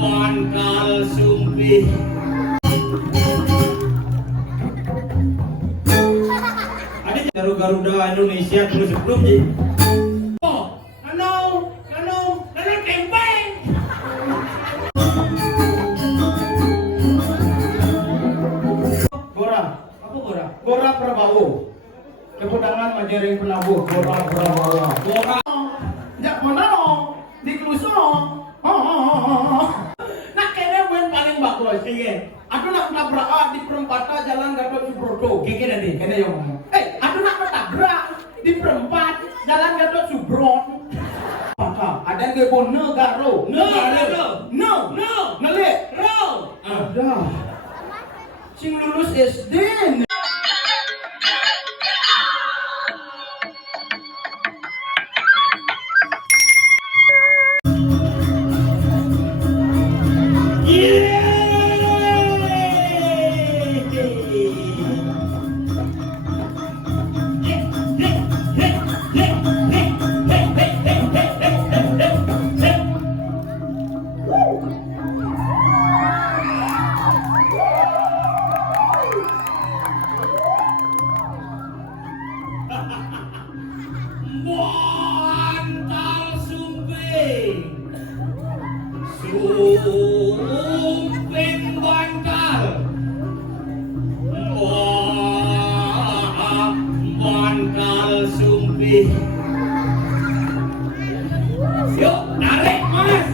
Mangkal Sumpih. Ada Garuda Indonesia terus sebelum ji. Oh, kano kempeng. Gora, apa Gora? Gora Prabowo. Kepudangan Majereng Penabuh, Gora Prabowo. Gora. Jak mana no? Di Kluso. Nak kene wen paling bagus sih. Aku nak nabrak di perempatan Jalan Gatot Subroto. Kene nanti, kene yang ngomong. Aku nak nabrak di perempat Jalan Gatot Subroto. Maka ada yang kebo negaro. Ngelik. Ada. Sing lulus SD. Mangkal Sumpih. Sumping Mangkal. Mangkal Sumpih. Yuk, narik Mas.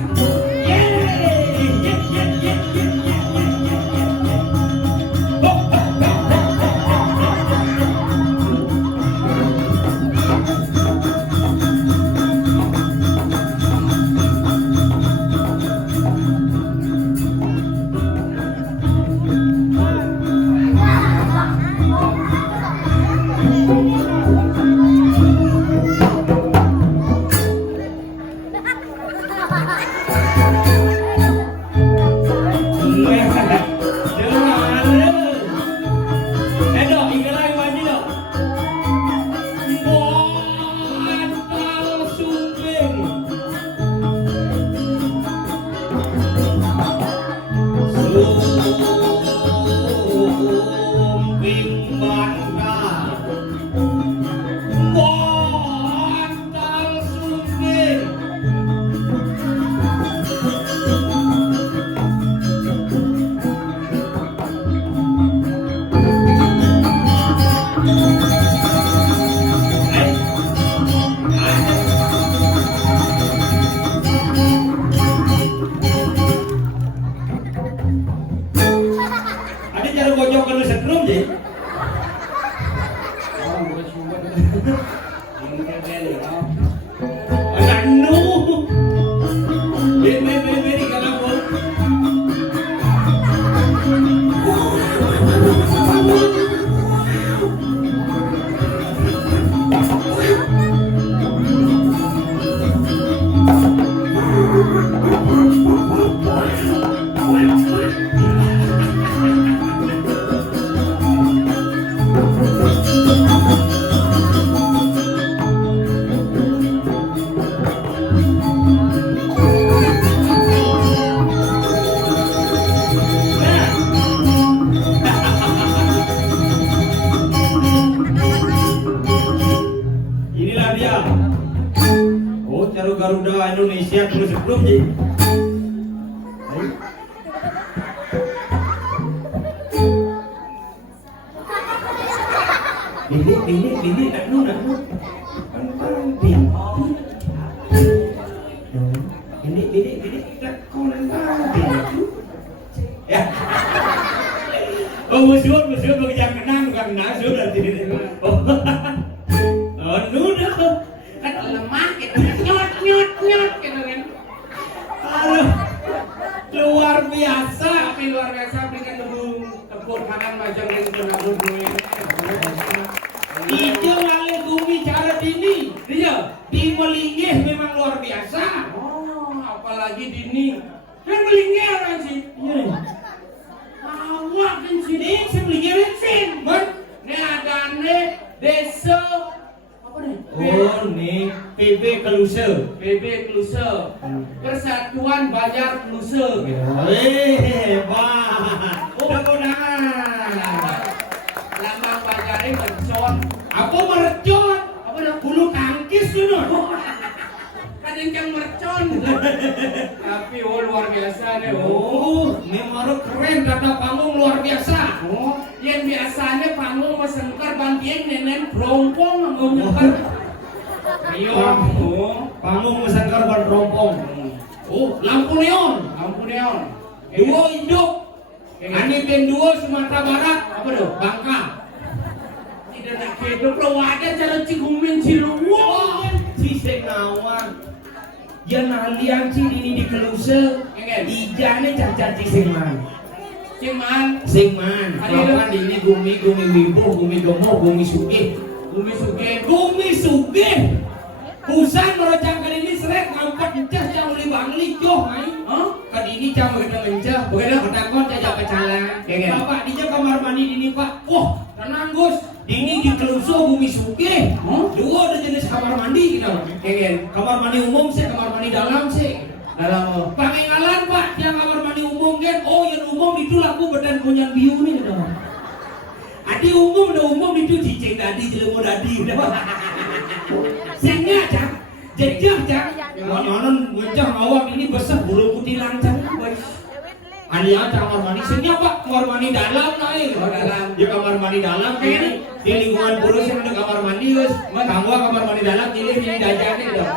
Garuda Indonesia terus sebelum ji. Ini anu. Ya. Oh, musuh bekerja menang bukan nasu dari sini. Oh, dah. Kan lemah gitu, nyot gitu kan. Aduh, luar biasa bikin tepuk tangan macam itu nabur duit. Itu wali bumi cara dini, dia di Melinggih memang luar biasa. Oh, apalagi dini, kan Melinggih orang sih. Awak kan sini Melinggih bensin, nih ada desa. Oh nih PBK Keluse. PB Keluse. Persatuan Banjar Keluse. Hebat. Mudah-mudahan. Lambang Banjarnya mercon. Apa mercon? Apa dah? Bulu tangkis dulu. Kadang yang mercon. Tapi luar biasa deh. Memang keren kata panggung luar biasa. Yang biasanya panggung mesengkar bangkieng nenen brompong ngomongkan. Ayo, panggung mesengkar ban rompong. Lampu neon. Duo induk. Ani band duo Sumatera Barat. Apa tuh? Bangka. Tidak nak hidup rawadan cara cigumin ciluwang. Si Senawang. Yang nalian si ini di Keluse. Ijane cacat si Singman. Singman. Kapan ini gumi wibuh, gumi gemoh, gumi sugih. Gumi sugih. Pusan merojang kali ini seret ngangkat encah jauh li bangli joh mai. Kali ini jam kita mencah. Bagaimana ketakon jajak pecalang. Bapak dia kamar mandi ini Pak. Wah, tenang Gus. Ini di Keluse bumi sugih. Dua ada jenis kamar mandi gitu. Kamar mandi umum sih, kamar mandi dalam sih. Dalam pangingalan Pak, yang kamar mandi umum kan. Oh, yang umum itu laku badan kunyan biu nih gitu. Adi umum itu cicing dadi jelemu dadi. Singnya cak, jejak cak. Nyonon wencah awak ini besar bulu putih lancang. Alia kamar mandi singnya Pak, kamar mandi dalam naik. Ya kamar mandi dalam ini. Di lingkungan burus yang ada kamar mandi guys. Kamar mandi dalam ini dajane dong.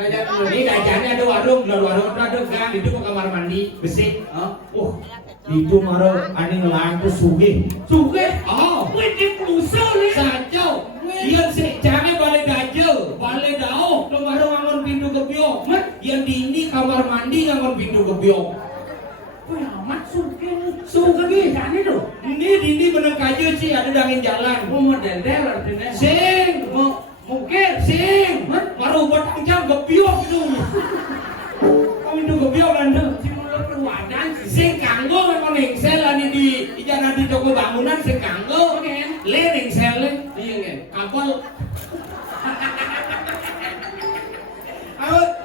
Ini dajane ada warung ada gang itu kamar mandi besi. Itu maro ani ngelantu sugih. Oh, Di Keluse nih. Sacau. Yang si jangan balik dajo, balik dao, kemarin ngangon pintu kebiok. Yang di ini kamar mandi ngangon pintu kebiok. Amat sugih kan itu. Ini benang kayu sih ada dangin jalan. Model artinya. Sing, Mungkin sing, baru buat jam kebiok itu. Pintu kebiok anda. Wadan Sing kanggo memang nengsel ani di ijana di toko bangunan sing kanggo. Le nengsel le. iya kan. Kapal.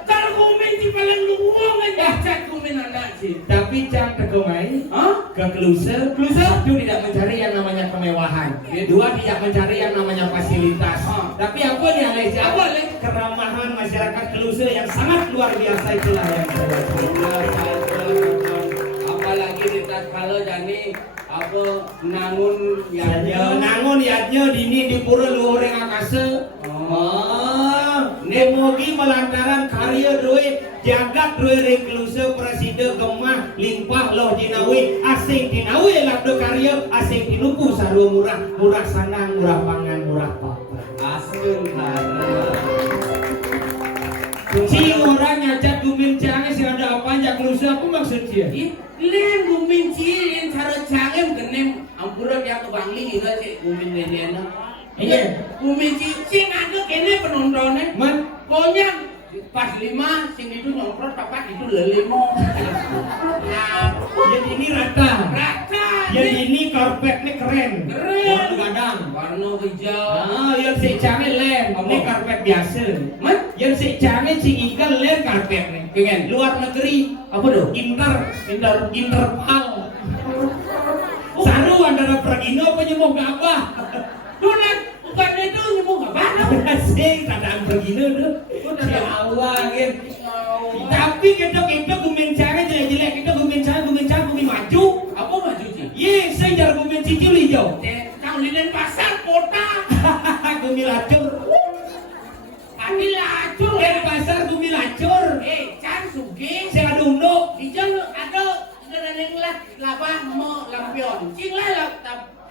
Targumen di paling luwang aja targumen anak sih. Tapi cang tegomai ke Keluse satu tidak mencari yang namanya kemewahan, dua tidak mencari yang namanya fasilitas. Tapi apa nih Alex? Apa Alex? Keramahan masyarakat Keluse yang sangat luar biasa itulah yang saya suka. Apalagi di tatkala jani apa nangun yadnya dini di pura luhur yang akase. Nemogi melantaran karya duit jagat duit ring Keluse presiden gemah limpah loh dinawi asing dinawi labdo karya asing dinuku sarua murah sandang murah pangan murah papa askeun karena si orang nyacat gumin canggih sih ada apa aja Keluse apa maksudnya? Len gumin cilin cara canggih genem ampura dia ke Bangli juga sih gumin dediana. Iya, gumin cicing ada kene penontonnya. Pokoknya pas 5 sing itu nongkrong papat itu lelimo. Jadi ini rata. Jadi ini karpetnya keren. Warna gadang. Warna hijau. Yang si canggih lem. Ini karpet biasa. Yang si canggih si ikan lem karpetnya. Pengen luar negeri. Apa tuh? Interpal. Saru antara pergino apa nyembuh gabah. Donat bukan itu nyembuh gabah. Asing kadang pergino tuh. Jawa gitu. Tapi kita gumin canggih jelek-jelek kita gumin canggih maju. Apa maju sih? Ye, saya jar gumin cicil hijau. Kau lihat pasar kota. Gumi lacur. Ani lacur. Di pasar gumi lacur. Can suge. Saya ada unduk. Hijau ada yang labah mau lampion. Cing lah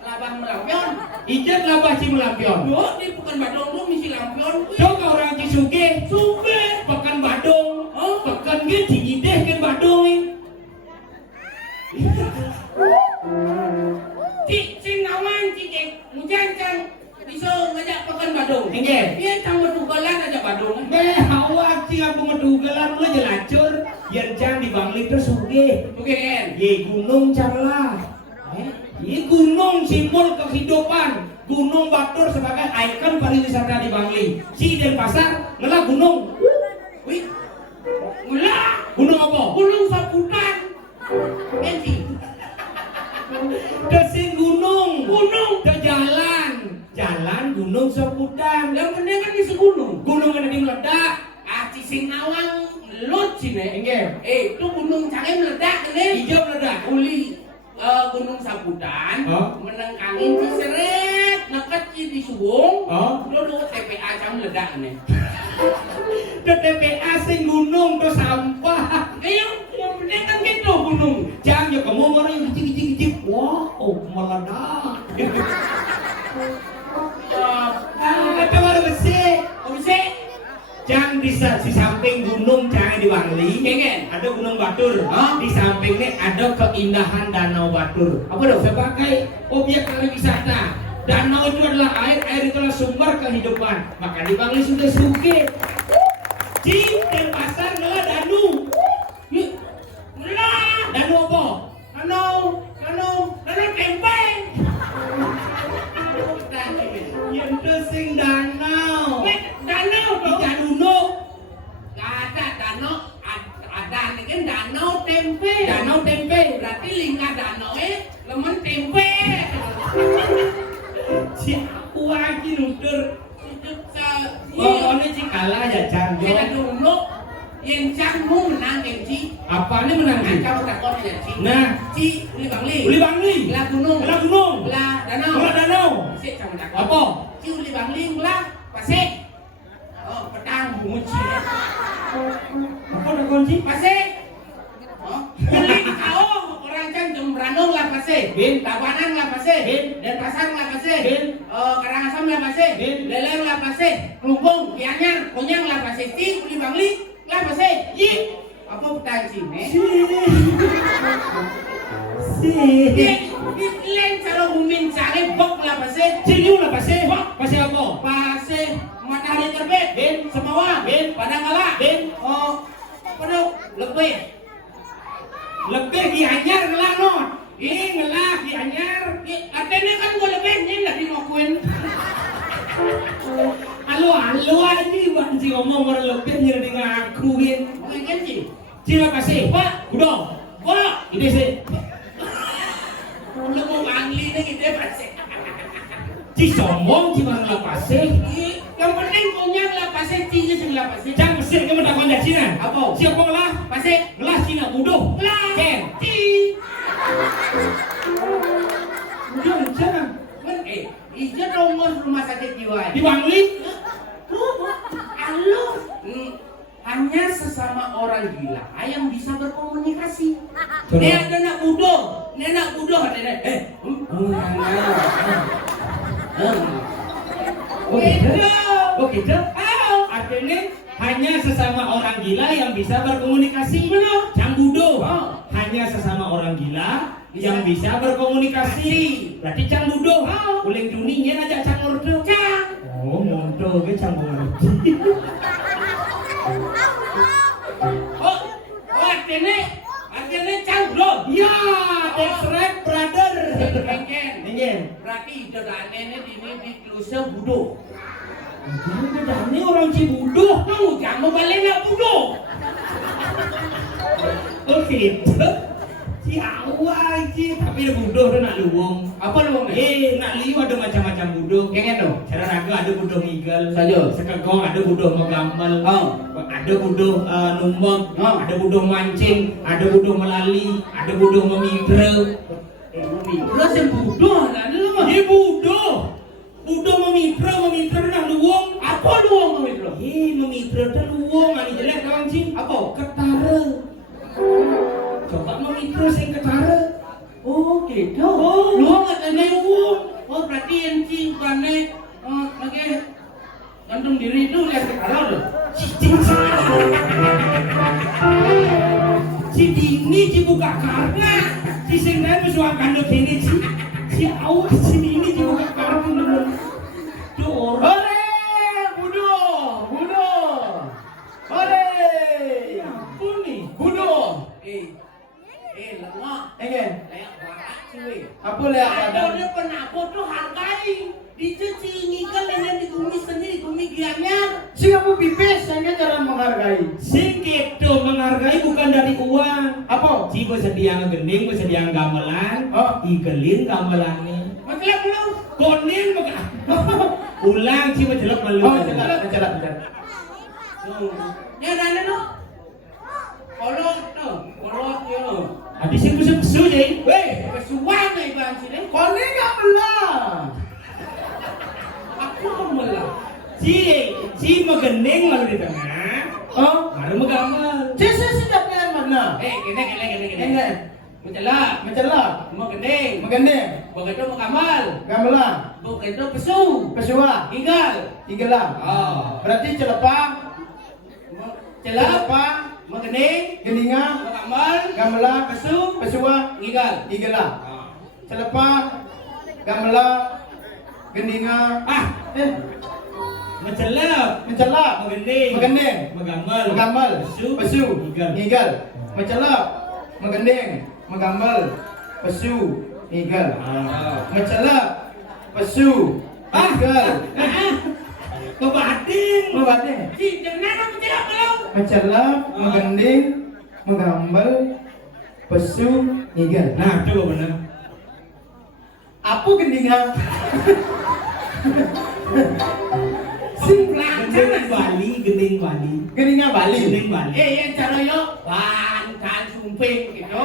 labah melampion. Ijen labah cing melampion. Yo, ini bukan badong lu misi lampion. Coba orang Cisuge. Suge. Pekan badong. Pekan gitu Cingideh kan badong. Cing awan cing. Hujan can. Bisa ngajak pekan badung. Enggak. Dia cang bertugalan aja badung. Awak cing aku medugalan lu aja lacur. Yang cang di Bangli terus suge. Oke kan? Ye gunung carlah. Ye gunung simbol kehidupan. Gunung Batur sebagai ikon pariwisata di Bangli. Si Denpasar Ngelah gunung. Wih. Ngelah. Gunung apa? Gunung Saputan. Enti. Desin gunung. Gunung. Ke jalan. Jalan gunung Saputan. Yang penting kan di segunung. Gunung ada di meledak. Cising awang melut sih nih. Enggak. Itu gunung canggih meledak nih. Hijau meledak. Uli gunung Saputan. Meneng angin ciseret. Neket di subung. Dulu TPA cang meledak nih. TPA sing gunung tuh sampah. Yang penting kan gitu gunung. Jangan ya kamu orang yang kicik. Wow, meledak. Ada baru besi. Besi. Jangan di samping gunung jangan di Bangli. Ada Gunung Batur. Di sampingnya ada keindahan Danau Batur. Apa dong? Sebagai objek pariwisata. Danau itu adalah air itu adalah sumber kehidupan. Maka di Bangli sudah sugih. Di Denpasar adalah danu. Danu apa? Danau tempe. Yang sing danau. Danau dong. Danuno. Gak ada danau. Ada nih kan danau tempe. Danau tempe. Berarti lingkar danau lemen tempe. Si aku lagi nutur. Pokoknya sih kalah ya Cang. Kita dulu yang cangmu menang Ci. Apa ini menang Ci? Kamu takut ya Ci. Nah, Ci Uli Bangli. Uli Bangli. Lah gunung. Lah gunung. Lah danau. Lah danau. Sik kamu takut. Apa? Ci Uli Bangli lah pasik. Oh, petang bunguci. Apa nak kunci? Pasik. Oh, Uli kau orang kan Jembrano lah pasik. Bin. Tabanan lah pasik. Bin. Denpasar lah pasik. Bin. Karangasem lah pasik. Bin. Leler lah pasik. Klumpung, Gianyar, Konyang lah pasik. Ci Uli Bangli lah pasik. Yi. Apa petang Ci? Len cara umin cari bok lah pasik. Cinyu lah pasir. Pasir apa? Pasik matahari terbit. Bin. Semawa. Bin. Padangkala. Bin. Apa tuh? Lebih. Lebih Gianyar ngelah non. Ini ngelah Gianyar. Artinya kan gue lebihnya nggak dinokuin. Halo aja buat si ngomong orang lebih nyeri ngakuin. Mungkin sih. Cila pasir. Pak. Udah. Wah, Ini sih. lu mau angli nih gitu pasik. Ci sombong gimana lah pasir? Yang penting konyang lah pasik, cinya sing lah pasik. Jangan mesir kamu tak kondak Cina. Apa? Siapa ngelah? Pasik. Ngelah Cina bodoh. Lah. Ken. Ci. Jangan. Ijo dongos rumah sakit jiwa. Di Bangli. Halo. Hanya sesama orang gila yang bisa berkomunikasi. Ini ada nak budoh, Oh gitu. Artinya hanya sesama orang gila yang bisa berkomunikasi. Cang Budo. Hanya sesama orang gila yang bisa berkomunikasi. Berarti Cang Budo. Uling duninya aja Cang Ordo. Oh, Mondo ke Cang Ordo. Artinya canggung. Ya, that's right, brother. Nengen. Berarti ide dane di Klusa Budo. Ini orang Cibudo. Kamu jangan balik nak Budo. Oh gitu. Si awal sih, tapi ada budo tu nak luwung. Apa luwung ni? Nak liu ada macam-macam budo. Kengen tu? Cara raga ada budo migel. Saja. Sekegong ada budo megampel. Ada budo numbang. Ada budo mancing. Ada budo melali. Ada budo memidre. Memidre sen budo lah ni lu. Ye budo. Budo memidre nak luwung. Apa luwung memidre? Memidre tu luwung. Ani jelek kawan cing. Apa? Ketara. Coba memidre sing ketara. Oh gitu. Luwung ada ni luwung. Oh berarti yang cing kane lagi gantung diri tu lihat ketara tu. Si Dini si buka karna. Si sing lain mesti kandung sini si awas si Dini si buka karna dulu. Tu orang. Budo. Hore. Ampun ni. Budo. Lengah. Engen. Layak barat cuy. Apa layak barat? Dia penakut tu hargai. Dicuci ngigal dan dikumis sendiri, kumis gianyar. Si kamu pipis, saya jangan menghargai. Sing itu menghargai bukan dari uang. Apa? Si bersedia ngegending, bersedia gamelan, Oh. igelin gamelannya. Masalah belum? Konin maka ulang si berjelok malu. Oh, mencelat. Ya dana no. Kolot no, kolot yo. Adi si pesu jadi. Weh, pesuan na ibang sini. Kau ni nggak belah. Aku kemelah. Si magending malu di tengah. Oh, Baru megamel. si datang mana? Gini. Mencelak. Magending. Mengendeng, Begitu mengamal. gamelan, Begitu pesu. pesua, Tinggal. igelang. Oh. Berarti celepang, Celak. celepang, Magending. geningan, Mengamal. gamelan, Pesu. pesua, Tinggal. igelang. Oh. Celepang, gamelan, geningan, Mencelak. mencelak, Magending. mengendeng, Mengamal. mengamal, Pesu. pesu, Igal. igal, mencelak, mengendeng, mengamal, pesu, igal. Ah. Mencelak, pesu, igal. Kebatin. Membatin. Si jangan mencelak belum. Mencelak, mengending, mengambil, pesu, igal. Nah, coba benar. Apa gendingan? Gending Bali, gending Bali. Gendingan Bali. Gending Bali. Yang cara yo kan sumping gitu.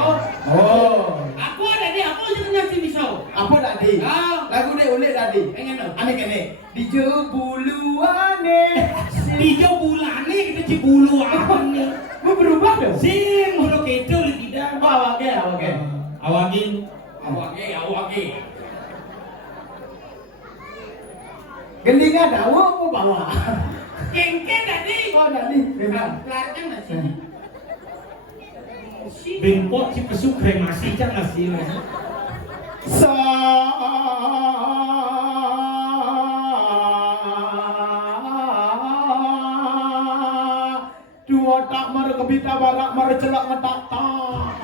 Oh, Aku ada di aku juga ngasih misau. apa tadi? Ah. Lagu deh unik tadi. Pengen dong. Aneh kene. Di jebuluane. Hijau bulane kita cibulu apa nih? Mau berubah dong? Sing huruf itu tidak. Oh, oke. Awagin. Gendingan dawa mau bawa. Kengken tadi. Oh, tadi. Memang. Pelarkan nasi. Bengkok si pesuk kremasi kan nasi. Sa dua tak mar kebita barak mar celak ngetak tak.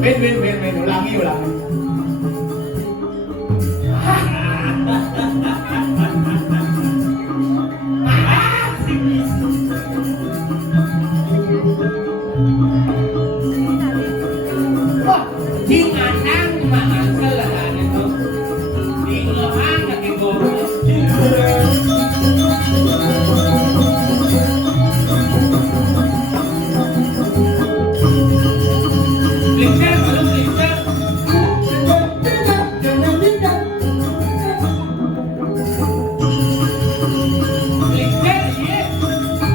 Ben, ulangi. Wah, Jinganang mahal selahan itu. Di lohan lagi boros. Blinker, belum blinker. Blinker, iya.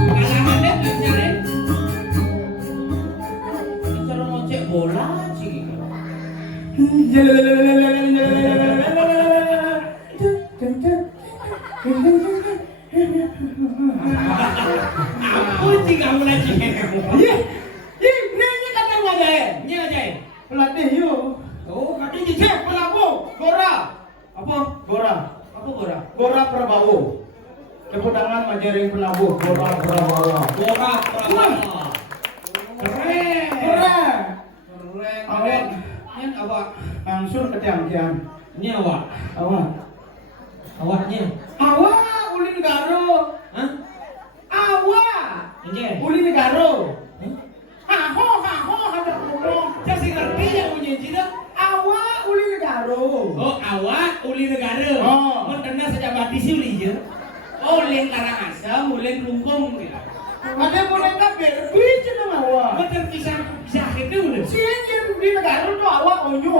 Kalangannya blinker. Cara ngocek bola sih. Aku sih kamu lagi. Ini kata wajah. Ini aja. Pelatih yuk. Oh, Prabowo. Keputangan Majaring Penabuh. Bora Prabowo. Bora Prabowo. Keren. Keren. Keren. Awak. Ini awak. Langsung ke tiang-tiang. Ini awak. Awak. Awaknya. Awak ulin garo. Hah? Awak Ini. ulin garo. Hah? Haho ada ngomong. Saya sih ngerti yang punya Cina. Awak ulin garo. Oh, awak uli negara. Oh. Mun kena sejak bati sih uli je. Oh, ulin Karangasem, ulin Kelungkung gitu. Ada mulai kabel, biji dong awak. Mun terpisah itu udah. Si yang di negara tuh awak onyo.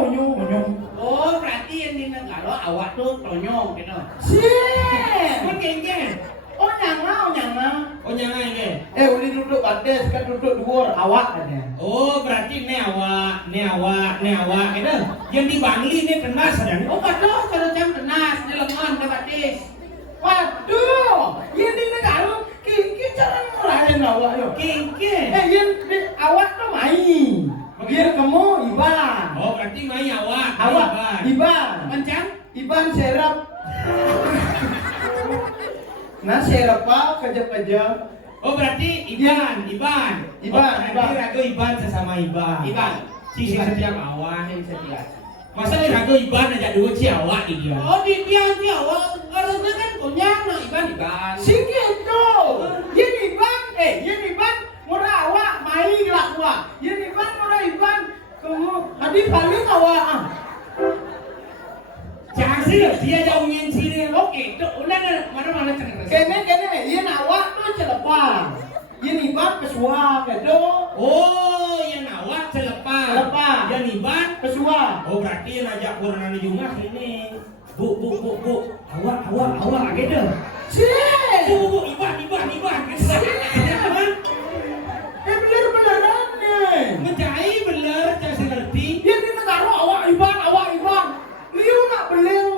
Oh, berarti yang di negara awak tuh tonyong gitu. Si. Mun kayaknya. Oh nyanga. Oh, nyanga ini. Uli duduk bades, kan duduk dhuwur awak katanya. Oh, berarti ini awak gitu. Yang di Bangli ini kena sedang. Oh waduh, kalau jam tenas, di lengan, di batis. Waduh, yang di negara kiki cara ngelain awak yo. Kengke. Yang di awak tuh main. Biar kamu Iban. Oh, berarti main awak. Awak Iban. Mencang? Iban serap. Nah serap apa kerja. Oh, berarti Iban. Iban. Nanti ragu Iban sesama Iban. Si setiap awak. Masa ini ragu Iban aja dulu si awak ini. Oh, di dia si awak harusnya kan punya nah Iban. Si gitu. Yang Iban murah awak main gelak awak. Yang Iban murah Iban. Kamu tadi paling awak. Jangan sih dia jauhin sini. Oke, tuh udah mana cenderung. Kene, yang awak tuh celepah. Yang Iban kesua gitu. Oh, yang awak selepas. Yang Iban. Kesua. Oh, berarti yang ajak warna jumlah ini. Bu. Awak gitu. Si. Bu, Iban. Bener-beneran nih. Menjai bener, saya ngerti. Yang di negara awak Iban. Liu nak beler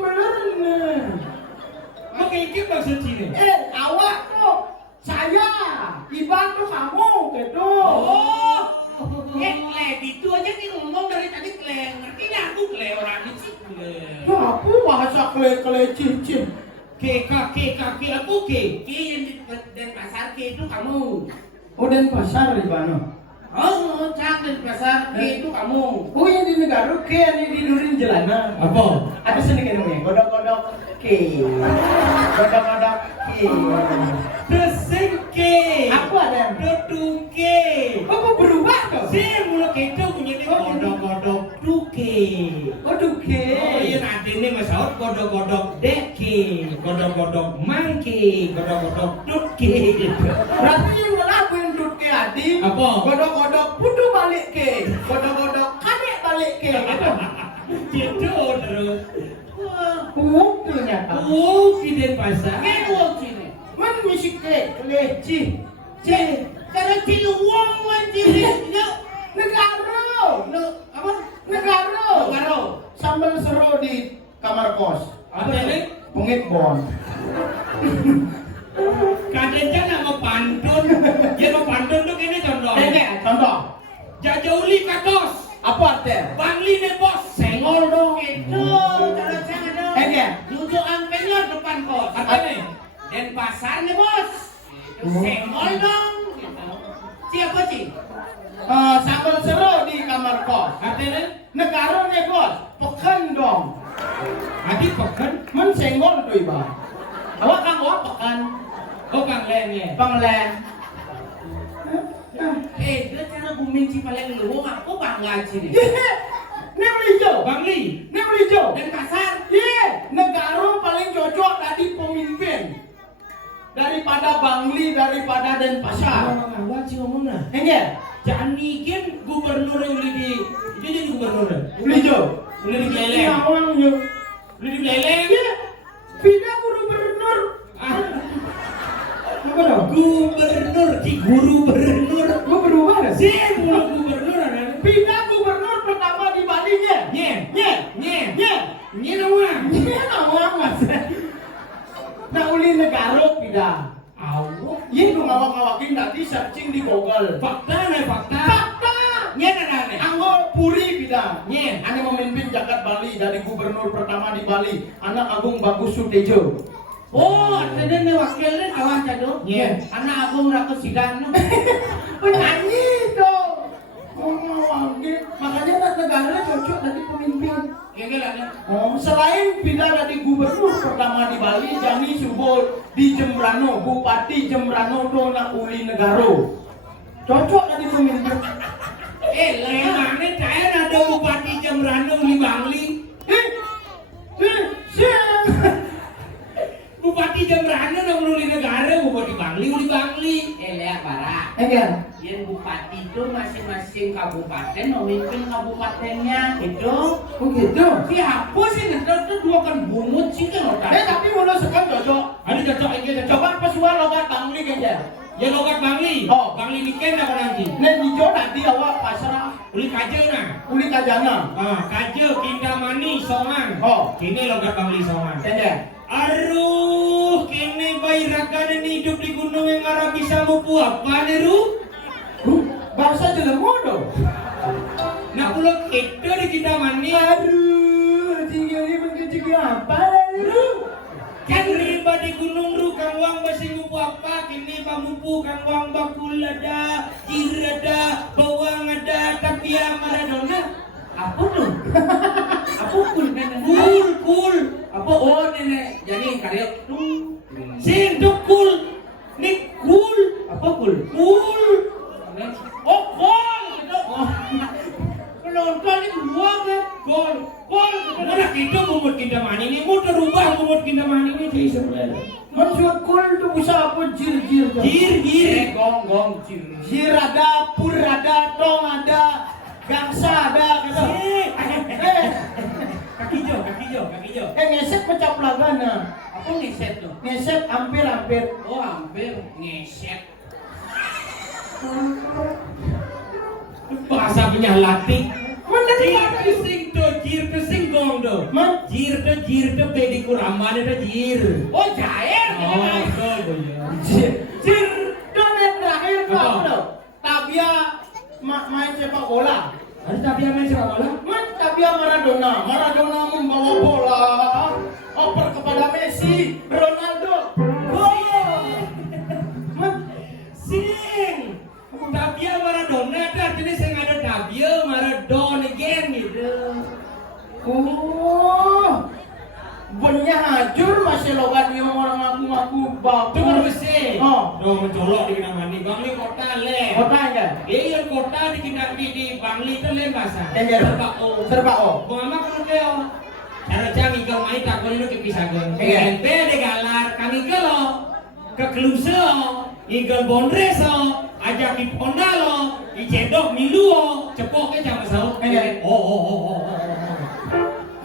nih. Pakai ikip maksud sini. Awak tuh saya, Iban tuh kamu gitu. Oh, itu aja nih ngomong dari tadi kleng. Ngerti lah aku kleng orang di situ. Ya aku bahasa kele cincin. Kaki aku ke. Yang di Denpasar itu kamu. Oh dan pasar Iban. Oh, cak Denpasar itu kamu. Oh yang di negara ke yang didurin jalanan. Apa? Ada sini kan nih, godok ke. Desing ke. Aku ada. Duduke. Kamu berubah tuh. Si mulut itu punya ini kodok duke. Oh duke. Oh iya nanti ini masalah kodok deke, kodok mangke, kodok duke. Berarti yang ngelakuin duke hati. Apa? Godok putu balik ke. Godok kanek balik ke. Gitu terus. Ternyata. Oh, Fiden pasar. Kayak uang sini. Man misik ke leci. Cara cilu uang sini. Negara. Apa? Negara. Sambal seru di kamar kos. Apa ini? Pengit bon. Kadang nama pantun. Ya nama pantun tuh ini contoh. Contoh. Jajauli katos. Apa artinya? Bangli nih bos. Sengol dong. Itu cara jangan dong. Duduk angkanya depan kos. Apa nih? Denpasar nih bos. Itu senggol dong. Gitu. Siapa sih? Sambal seru di kamar kos. Artinya? Negara nih bos. Pekan dong. Adik pekan. Men senggol tuh iba. Awak kang awak pekan. Oh kang lengnya. Panglen. Dia cara booming si paling luwung aku bangga sini. Ini hijau. Bangli. Ini hijau. Denpasar. Negara paling cocok jadi pemimpin. Daripada Bangli, daripada Denpasar. Awak sih ngomongnya. Enggak? Jangan bikin gubernur yang beli di. Itu jadi gubernur. Hijau. Beli di Beleng. Iya, orang hijau. Beli di Beleng. Pindah gubernur. Apa dong? Gubernur di guru bernur. Gue berubah dah. Sih, mulu gubernur ada. Pindah gubernur pertama di Bali nya. Nye. Nye Nawang. nawang mas. Nah uli negara pindah. Awak. Iya tuh ngawak-ngawakin nanti searching di Google. Fakta. Fakta. Nye ada. Anggo Puri pindah. Nye. Ane memimpin Jagat Bali dari gubernur pertama di Bali, anak Agung Bagus Sutejo. Oh, jadi nih wakilnya kawan cado. Iya. Anak agung rakyat sidang. Penyanyi dong. Makanya negara cocok jadi pemimpin. Selain pindah dari gubernur pertama di Bali, Jani Subol di Jembrano, Bupati Jembrano Dona Uli Negaro. Cocok jadi pemimpin. Lemane cair ada Bupati Jembrano di Bangli. Bupati Jembrano dong Uli Negara, Bupati Bangli, Uli Bangli. Lihat para. Enggak. Yang bupati itu masing-masing kabupaten memimpin kabupatennya itu. Oh gitu. Siapa sih itu dua kan bungut sih kan otak. Tapi mulut sekarang cocok. Ada cocok aja cocok. Coba pesuara logat Bangli kayaknya. Ya logat Bangli. Oh. Bangli niken apa nanti? Nen hijau nanti awak pasrah. Uli kaje na. Uli kajana. Kaje Kintamani Songan. Oh. Kini logat Bangli Songan. Kayaknya. Aduh, kini bayi rakan ini hidup di gunung yang arah bisa mupu apa nih Ru? Bahasa Jelemo dong. Nak pulau kita di Kintamani. Aduh, tinggal ini mencuci apa lu? Kan riba di gunung Ru, Kang Wang masih mupu apa? Kini mupu Kang Wang bakul ada, jir ada, bawang ada, tapi yang Maradona. Apa tuh? Apa kul nenek? Kul. Apa oh nenek? Jadi karya sin tuh kul. Nih kul. Apa kul? Kul. Oh kul. Penonton ini dua kan? Kul. Mana kita mumut kita mani ini? Mau terubah mumut kita mani ini jadi sebenarnya. Maksud kul itu bisa apa jir. Jir. Gong jir. Jir ada, pur ada, tong ada, gangsa ada, gitu. Kaki jo. Ngesek pecah pelagana. Apa ngeset tuh? Ngesek hampir. Oh hampir ngeset. Bahasa punya latih. Jir to sing gong do. Jir to bedi kurama ada jir. Oh jair. Oh Jir dan yang terakhir apa? Tabia main sepak bola. Ada tapi yang main sepak bola? Tabia Maradona membawa bola. Oper kepada Messi, Ronaldo. Sing. Tabia Maradona itu artinya saya ada tabia Maradona again gitu. Oh, benya hajur masih logat yang orang ngaku bagus. Itu baru sih. Oh, Mencolok di Kintamani. Bangli kota le. kota ya? Iya kota di Bangli itu le bahasa. Serba O. Mama kan keo. Cara jangan kau main tak perlu kepisahkan. Ente de galar kami kelo. Ke Kluse, Igel Bondres, ajak di Pondalo, di Cendok Milu, cepok ke jam sahur. Oh.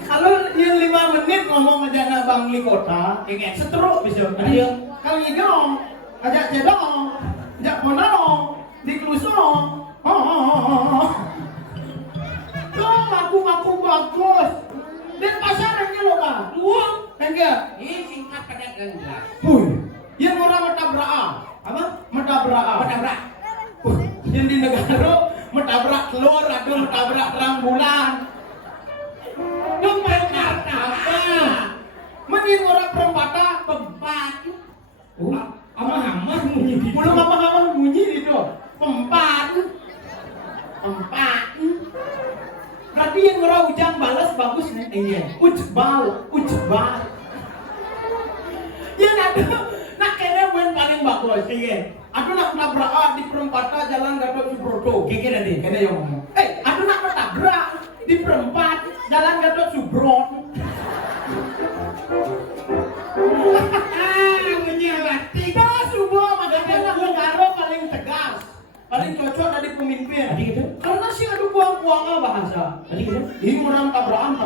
Kalau yang 5 menit ngomong aja anak Bangli kota, seteruk bisa. Ayo. Kalau ngidong, ajak cedong, ajak Pondalo, di Kluse. Tuh ngaku bagus. Dan pasarannya loh kak. Luang, enggak? Ini singkat pada genggas. Yang orang metabrak apa? Metabrak. Yang di negara metabrak telur atau metabrak terang bulan. Dong apa? Mending orang perempatan pempat. Apa bunyi gitu? Belum apa bunyi itu. Pempat. Berarti yang orang ujang balas bagus nih. Iya. Ujbal. Yang ada. Nah kayaknya main paling bagus. Iya. Aku nak nabrak di perempatan Jalan Gatot Subroto. Kayaknya nanti. Kayaknya yang ngomong. Aku nak nabrak di perempat Jalan Gatot Subroto. Menyalati. Kita semua makanya nak negara paling tegas. Paling cocok dari pemimpin. Tadi gitu? Karena sih ada buang-buangnya bahasa. Tadi gitu? Ini orang tabrakan.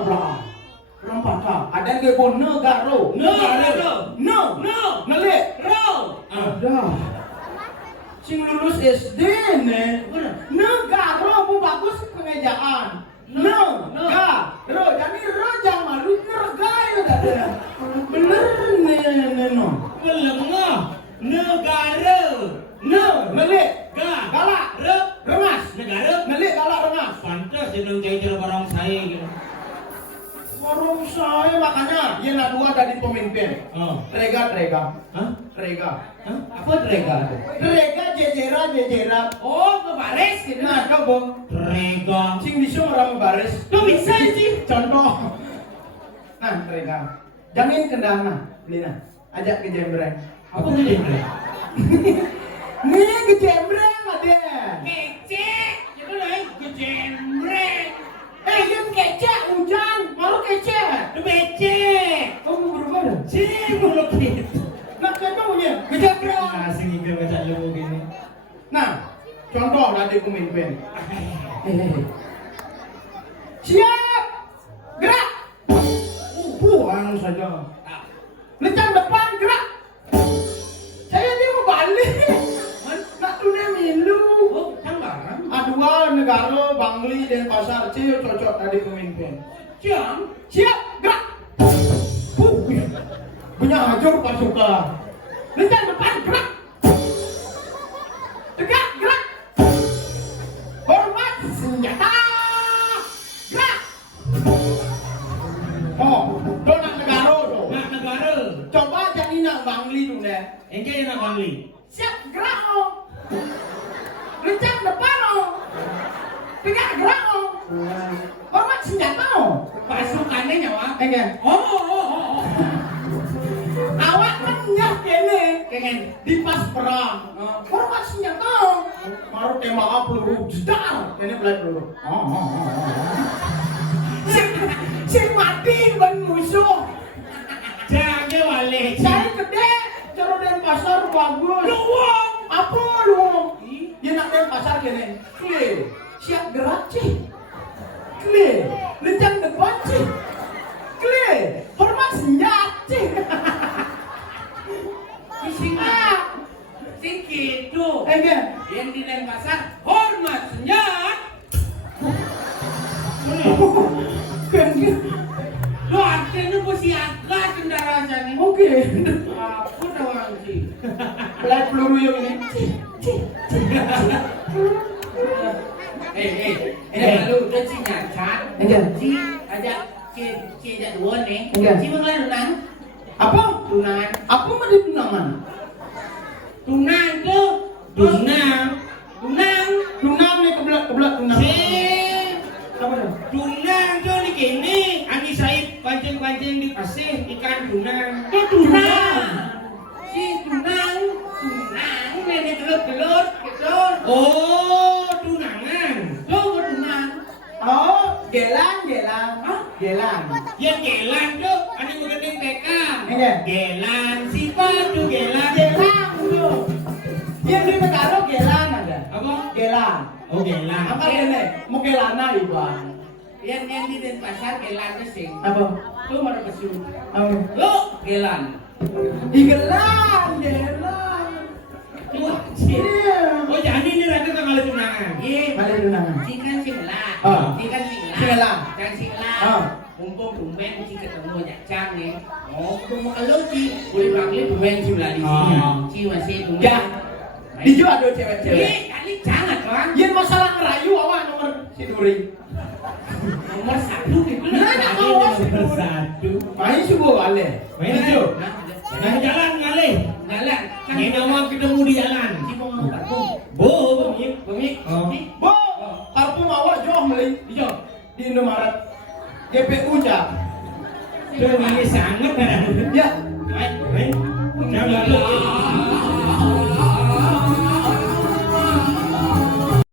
Perempatan. Ada yang kebo negaro. Ngelik. Ada. Sing lulus SD nih. Negaro bu bagus pengejaan. Negaro. Jadi rojang malu nergayo ada. Bener nih no. Melengah. Negara. Ngelik. Galak. Rengas. Negara. Ngelik galak rengas. Pantas sedang jahil barang saya gitu. Warung saya makanya yang dua dari pemimpin. Rega Rega. Hah? Rega. Hah? Apa rega? Rega jejera. Oh, ngebaris gitu. Nah, coba. Rega. Sing bisa orang baris. Tuh bisa sih. Contoh. Nah, Rega. Jamin kendang nah, beli nah. Ajak ke jembreng. Apa tuh dia? Nih ke jembreng ada. Kece. Itu naik kejembreng. Yang kece hujan, malu kece. Itu becek. Kamu berubah dah. Sih, mulut gitu. Nah, contohnya ke jembreng. Asing ikut baca lu gini. Nah, contoh nanti pemimpin. Siap, gerak. Buang saja. Lencang depan, gerak. Saya dia mau balik. Nak tune milu. Oh, tanggaran. Adua negara Bangli dan pasar Cio cocok tadi pemimpin. Jam. Siap, gerak. Punya hancur pasukan. Lencang depan, gerak. Tegak, gerak. Hormat senjata. Gerak. Oh, donat negara tu. Nak negara. Coba jadi nak Bangli tu deh. Engke yang nak bangli. Siap, gerak oh. Lencang depan oh. Tegak, gerak oh. Hormat senjata oh. Pasukannya nyawa. Enggak. Oh. Awak kan nyah kene. Kengen. Di pas perang. Hormat senjata. Baru tembak peluru jedar. Ini belai peluru. Sing mati ban musuh. Jangan wale. Saya gede. Cara dan pasar bagus. Luang. Apa lu? Dia nak dan pasar kene. Kle. Siap gerak cih. Kle. Lencang depan cih. Kle. Hormat senjata cih. Sing gitu. Enggak. Yang di Denpasar hormat senjata. Lo artinya mesti agak kendaraannya. Oke. Aku doang sih. Belai peluru yang ini. Lalu udah sih nyacat. Enggak. Si ada si ada dua nih. Enggak. Si mengenai tunang. Apa? Tunang. Apa mau di tunangan? Tunang tuh. Tunang. Tunang nih kebelat tunang. Si Apa tuh? tunang tuh di kini. Ani Said pancing di pasir ikan tunang. Tunang. Si tunang. Nenek telur. Oh, tunangan. Tuh tunang. Oh, gelang. Hah? Gelang. Yang gelan tuh, ada mengenai PK. Enggak. Gelan, sipatu gelan. Gelang tuh. Yang di Megalo gelang ada. Apa? Gelang. Oh gelan. Apa ini? Mau gelana ibang. Yang di Denpasar gelan sing. Apa? Tuh mau pesu. Apa? Lo gelan. Gelang. Wah, sih. Iya. Oh jadi ini rada kalau tunangan. Iya. Balik tunangan. Sikan singlah. Ah. Sikan singlah. Singlah. Dan singlah. Ah. Mumpung tumben si ketemu jacang nih. Oh, ketemu kalau si boleh panggil tumben si belah di sini. Ah. Si masih tumben. Ya. Dijual ada cewek-cewek. Iya, kali jangan kan. Yang masalah ngerayu awak nomor si Duri. Nomor 1 gitu lah. Nanya mau si Nomor Duri. 1. Main subuh balik. Main itu. Nah jalan ngalih. Jalan. Ini awak ketemu di jalan. Si mau parfum. Bumi. Oh. Bo, parfum awak jauh beli. Hijau. Di Indomaret. GPU cak. Tuh ini sangat kan. Ya. Main. Jangan